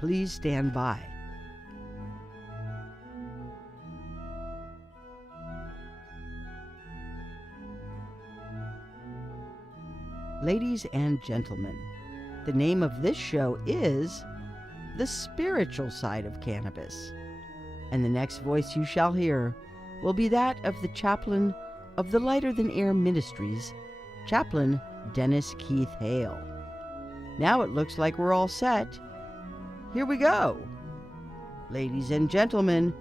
Please stand by. Ladies and gentlemen, the name of this show is The Spiritual Side of Cannabis, and the next voice you shall hear will be that of the chaplain of the Lighter Than Air Ministries, Chaplain Dennis Keith Hale. Now it looks like we're all set. Here we go. Ladies and gentlemen,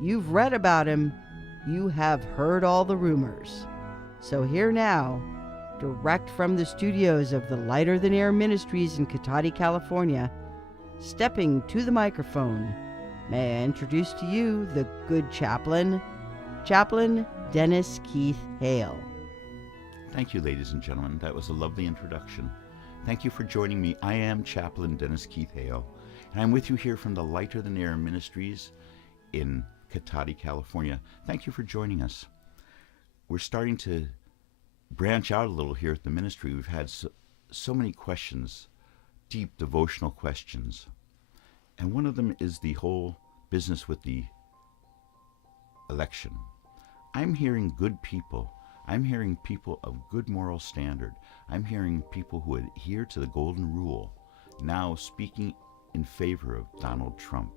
you've read about him. You have heard all the rumors. So here now, direct from the studios of the Lighter Than Air Ministries in Cotati, California, stepping to the microphone, may I introduce to you the good chaplain, Chaplain Dennis Keith Hale. Thank you, ladies and gentlemen. That was a lovely introduction. Thank you for joining me. I am Chaplain Dennis Keith Hale, and I'm with you here from the Lighter Than Air Ministries in Cotati, California. Thank you for joining us. We're starting to branch out a little here at the ministry. We've had so many questions, deep devotional questions, and one of them is the whole business with the election. I'm hearing good people. I'm hearing people of good moral standard. I'm hearing people who adhere to the golden rule now speaking in favor of Donald Trump.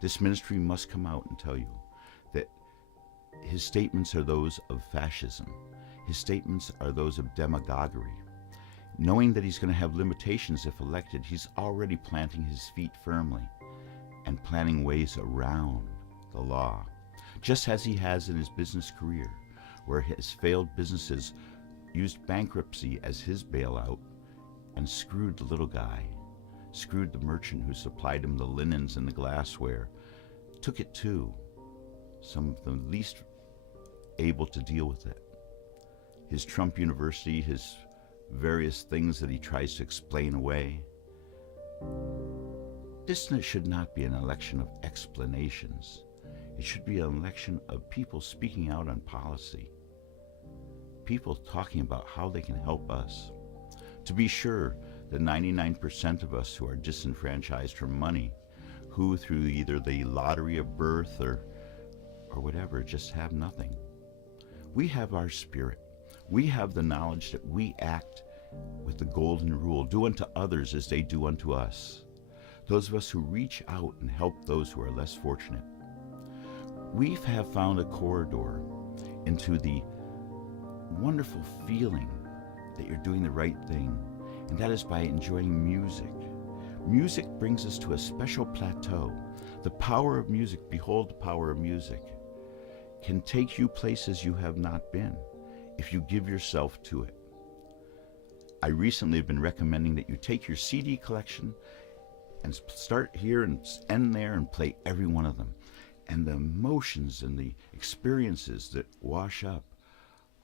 This ministry must come out and tell you that his statements are those of fascism. His statements are those of demagoguery. Knowing that he's going to have limitations if elected, he's already planting his feet firmly and planning ways around the law, just as he has in his business career, where his failed businesses used bankruptcy as his bailout and screwed the little guy, screwed the merchant who supplied him the linens and the glassware, took it too, some of the least able to deal with it. His Trump University, his various things that he tries to explain away. This should not be an election of explanations. It should be an election of people speaking out on policy. People talking about how they can help us. To be sure, the 99% of us who are disenfranchised from money, who through either the lottery of birth or whatever, just have nothing. We have our spirit. We have the knowledge that we act with the golden rule, do unto others as they do unto us. Those of us who reach out and help those who are less fortunate. We have found a corridor into the wonderful feeling that you're doing the right thing, and that is by enjoying music. Music brings us to a special plateau. The power of music, behold the power of music, can take you places you have not been if you give yourself to it. I recently have been recommending that you take your CD collection and start here and end there and play every one of them. And the emotions and the experiences that wash up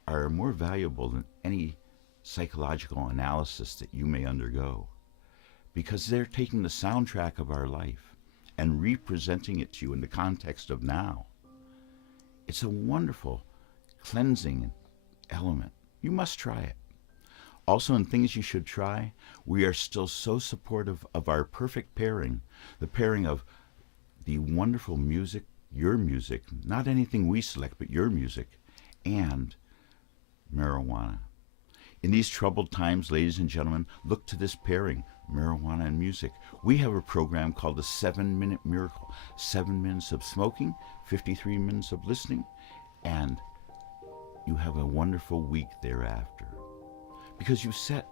are more valuable than any psychological analysis that you may undergo, because they're taking the soundtrack of our life and representing it to you in the context of now. It's a wonderful cleansing element. You must try it. Also, in things you should try, we are still so supportive of our perfect pairing, the pairing of the wonderful music, your music, not anything we select, but your music, and marijuana. In these troubled times, ladies and gentlemen, look to this pairing, marijuana and music. We have a program called the 7-Minute Miracle. 7 minutes of smoking, 53 minutes of listening, and you have a wonderful week thereafter. Because you've set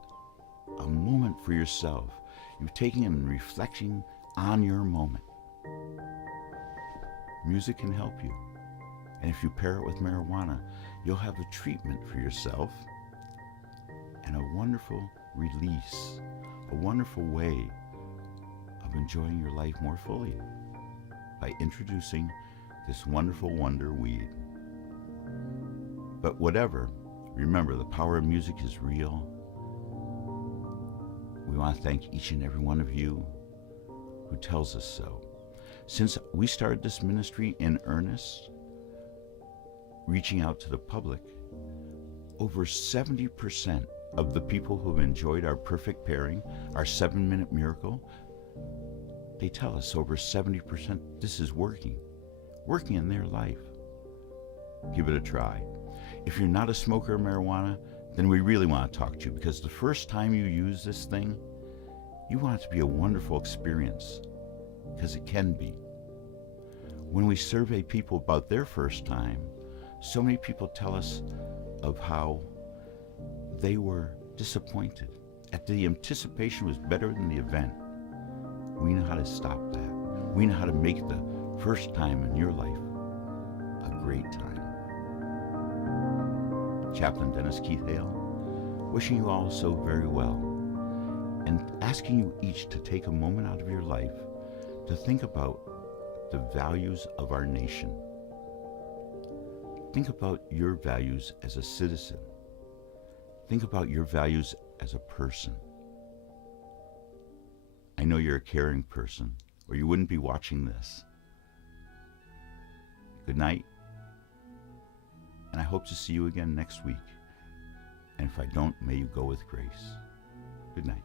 a moment for yourself. You've taken and reflecting on your moment. Music can help you. And if you pair it with marijuana, you'll have a treatment for yourself and a wonderful release, a wonderful way of enjoying your life more fully by introducing this wonderful wonder weed. But whatever, remember, the power of music is real. We want to thank each and every one of you who tells us so. Since we started this ministry in earnest, reaching out to the public, over 70% of the people who have enjoyed our perfect pairing, our 7-Minute Miracle, They tell us over 70% this is working in their life. Give it a try. If you're not a smoker of marijuana, then we really want to talk to you, because the first time you use this thing, you want it to be a wonderful experience, because it can be. When we survey people about their first time, so many people tell us of how they were disappointed. The anticipation was better than the event. We know how to stop that. We know how to make the first time in your life a great time. Chaplain Dennis Keith Hale, wishing you all so very well, and asking you each to take a moment out of your life to think about the values of our nation. Think about your values as a citizen. Think about your values as a person. I know you're a caring person, or you wouldn't be watching this. Good night, and I hope to see you again next week. And if I don't, may you go with grace. Good night.